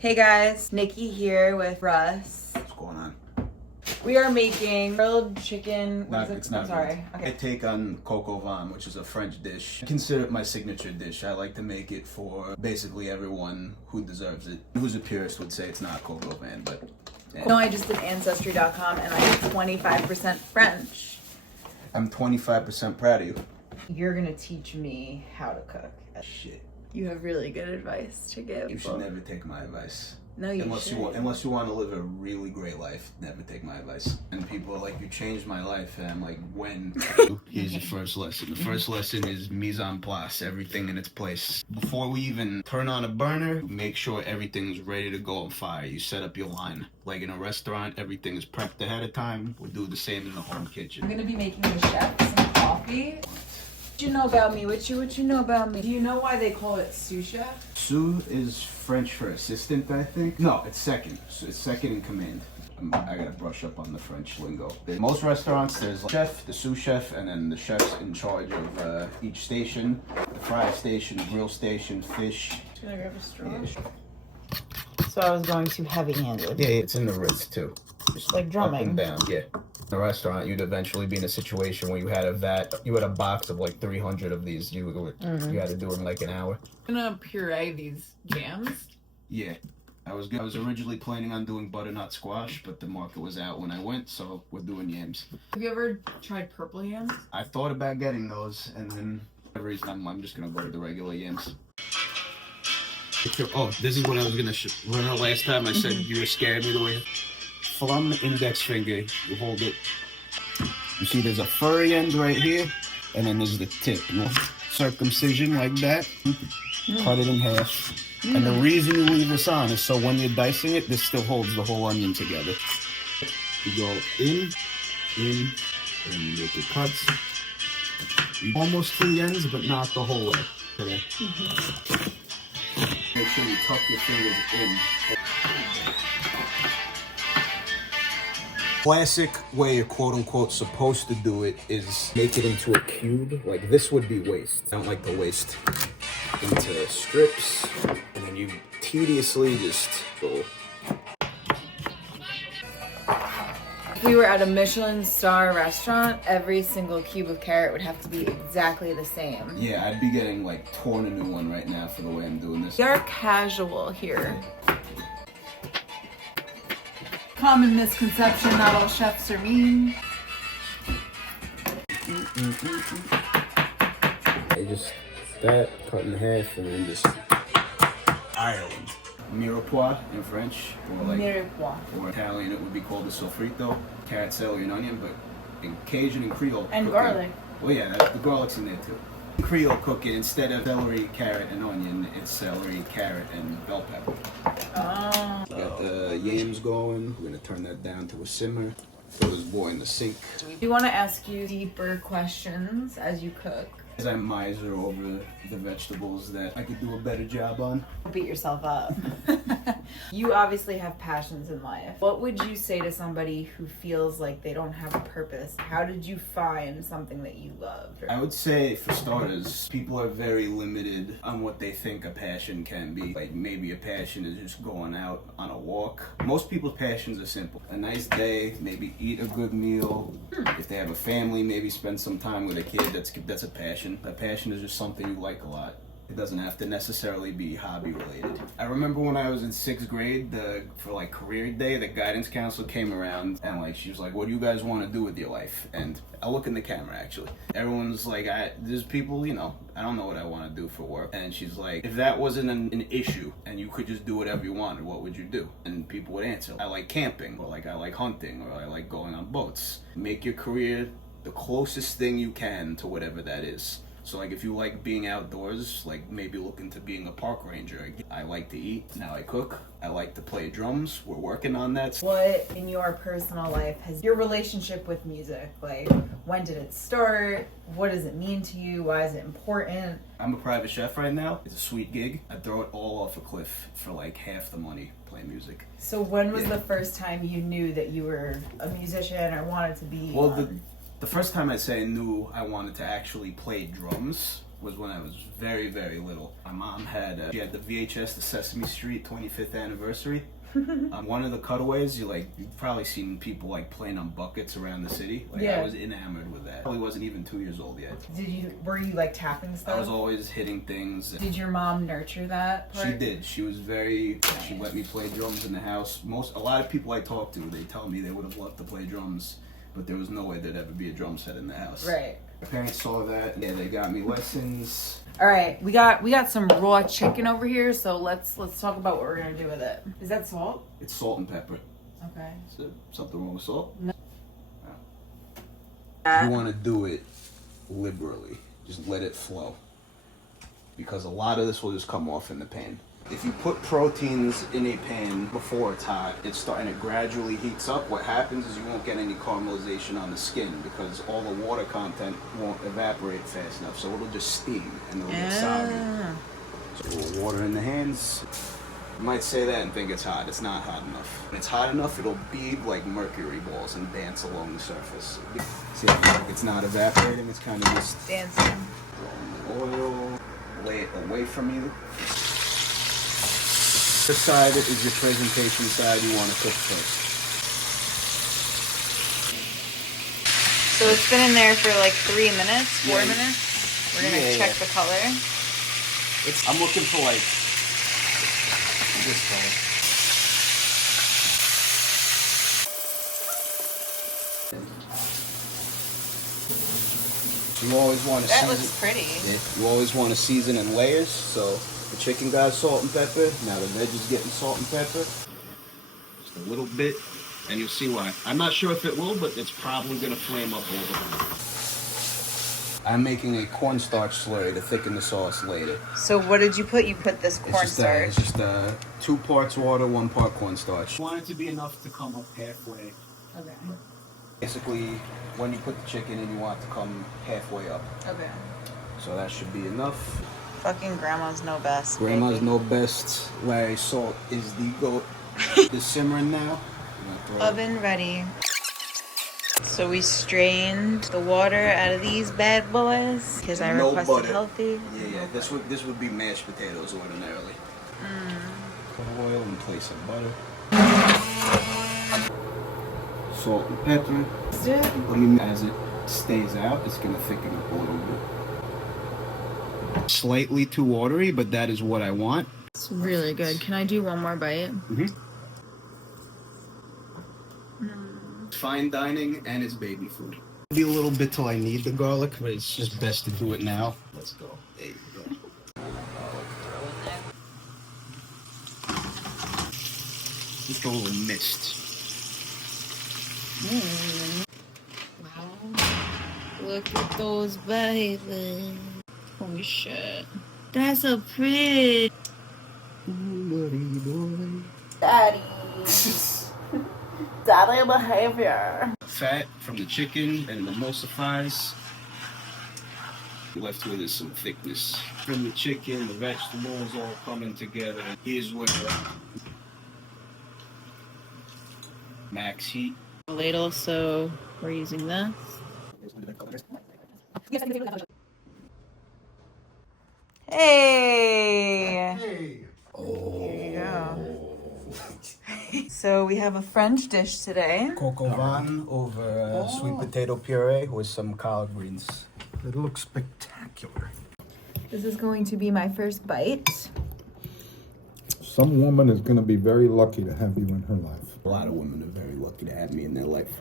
Hey guys, Nikki here with Russ. What's going on? We are making grilled chicken. It's not I'm sorry. good. Okay. I take on Coq-Au-Vin, which is a French dish. I consider it my signature dish. I like to make it for basically everyone who deserves it. Who's a purist would say it's not Coq-Au-Vin, but... Yeah. No, I just did Ancestry.com and I am 25% French. I'm 25% proud of you. You're gonna teach me how to cook. Shit. You have really good advice to give. You should never take my advice. No, you unless shouldn't. Unless you want to live a really great life, never take my advice. And people are like, you changed my life, and I'm like, when? Here's your first lesson. The first lesson is mise en place, everything in its place. Before we even turn on a burner, make sure everything's ready to go on fire. You set up your line. Like in a restaurant, everything is prepped ahead of time. We'll do the same in the home kitchen. I'm gonna be making the chef some coffee. What you know about me? What you know about me? Do you know why they call it sous chef? Sous is French for assistant, I think. No, it's second. So it's second in command. I gotta brush up on the French lingo. In most restaurants, there's the chef, the sous chef, and then the chef's in charge of each station. The fry station, grill station, fish. Should I grab a straw? Yeah, So I was going too heavy-handed. yeah, it's in the wrist too. Just like drumming. Up and down, yeah. In a restaurant, you'd eventually be in a situation where you had a box of like 300 of these. You had to do them in like an hour. I'm gonna puree these jams. Yeah. I was originally planning on doing butternut squash, but the market was out when I went, so we're doing yams. Have you ever tried purple yams? I thought about getting those, and then for whatever reason, I'm just gonna go to the regular yams. Oh, this is what I was gonna remember last time I said you were scaring me the way. From the index finger, you hold it. You see there's a furry end right here, and then there's the tip. You know? Circumcision like that. Cut it in half. And the reason you leave this on is so when you're dicing it, this still holds the whole onion together. You go in, and you make your cuts. Almost to the ends, but not the whole way. Okay. Make sure you tuck your fingers in. Classic way you're quote-unquote supposed to do it is make it into a cube. Like this would be waste. I don't like the waste. Into strips, and then you tediously just go. If we were at a Michelin star restaurant, every single cube of carrot would have to be exactly the same. Yeah, I'd be getting like torn a new one right now for the way I'm doing this. We are casual here. Common misconception, not all chefs are mean. I just that cut in half and then just Ireland. Mirepoix in French, or like Mirepoix. Or Italian, it would be called the sofrito. Carrot, celery, and onion, but in Cajun and Creole And cooking, garlic. Well, yeah, the garlic's in there too. Creole cooking, instead of celery, carrot, and onion, it's celery, carrot, and bell pepper. Oh. Got the yams going. We're gonna turn that down to a simmer. Throw this boy in the sink. We want to ask you deeper questions as you cook. As I miser over the vegetables that I could do a better job on. Beat yourself up. You obviously have passions in life. What would you say to somebody who feels like they don't have a purpose? How did you find something that you loved? I would say, for starters, people are very limited on what they think a passion can be. Like, maybe a passion is just going out on a walk. Most people's passions are simple. A nice day, maybe eat a good meal. If they have a family, maybe spend some time with a kid. That's a passion. A passion is just something you like a lot. It doesn't have to necessarily be hobby related. I remember when I was in 6th grade, for like career day, the guidance counselor came around and like she was like, "What do you guys want to do with your life?" And I look in the camera actually. Everyone's like, there's people, I don't know what I want to do for work. And she's like, if that wasn't an issue and you could just do whatever you wanted, what would you do? And people would answer, I like camping, or like I like hunting, or I like going on boats. Make your career the closest thing you can to whatever that is. So like if you like being outdoors, like maybe look into being a park ranger. I like to eat, now I cook. I like to play drums, we're working on that. What in your personal life has your relationship with music, like when did it start? What does it mean to you? Why is it important? I'm a private chef right now. It's a sweet gig. I throw it all off a cliff for like half the money playing music. So when was the first time you knew that you were a musician or wanted to be? Well, the first time I knew I wanted to actually play drums was when I was very, very little. My mom had she had the VHS, the Sesame Street 25th anniversary. On one of the cutaways, you've probably seen people like playing on buckets around the city. I was enamored with that. I probably wasn't even 2 years old yet. Were you like tapping stuff? I was always hitting things. Did your mom nurture that part? She did. She was very. She let me play drums in the house. A lot of people I talk to, they tell me they would have loved to play drums, but there was no way there'd ever be a drum set in the house. Right. My parents saw that. Yeah, they got me lessons. All right, we got some raw chicken over here, so let's talk about what we're gonna do with it. Is that salt? It's salt and pepper. Okay. Is there something wrong with salt? No. You want to do it liberally. Just let it flow, because a lot of this will just come off in the pan. If you put proteins in a pan before it's hot, and it gradually heats up, what happens is you won't get any caramelization on the skin because all the water content won't evaporate fast enough, so it'll just steam and it'll get soggy. So a little water in the hands. You might say that and think it's hot. It's not hot enough. When it's hot enough, it'll bead like mercury balls and dance along the surface. See how it's not evaporating? It's kind of just dancing. Throw in the oil, lay it away from you. This side is your presentation side you want to cook first. So it's been in there for like 3 minutes, 4 minutes. We're gonna check the color. I'm looking for like this color. You always want to season. That looks pretty. You always want to season in layers, so the chicken got salt and pepper. Now the veg is getting salt and pepper. Just a little bit, and you'll see why. I'm not sure if it will, but it's probably going to flame up a little. I'm making a cornstarch slurry to thicken the sauce later. So what did you put? You put this cornstarch. It's just 2 parts water, 1 part cornstarch. I want it to be enough to come up halfway. Okay. Basically, when you put the chicken in, you want it to come halfway up. Okay. So that should be enough. Fucking grandma's know best. Grandma's baby. know best. Larry salt is the goat. It's simmering now. Oven ready. So we strained the water out of these bad boys because I requested butter. Healthy. Yeah. This would be mashed potatoes ordinarily. Put oil in place of butter. Salt and pepper. As it stays out, it's gonna thicken up a little bit. Slightly too watery, but that is what I want. It's really good. Can I do one more bite? Fine dining, and it's baby food. Maybe a little bit till I need the garlic, but it's just best to do it now. Let's go. There you go. Just a little mist. Wow. Look at those babies. Holy shit. That's so pretty. Daddy. Daddy behavior. Fat from the chicken and emulsifies. Left with is some thickness. From the chicken, the vegetables all coming together. Here's where max heat. Ladle, so we're using this. Hey! Hey! Here you go. So we have a French dish today. Coq-Au-Vin over sweet potato puree with some collard greens. It looks spectacular. This is going to be my first bite. Some woman is going to be very lucky to have you in her life. A lot of women are very lucky to have me in their life.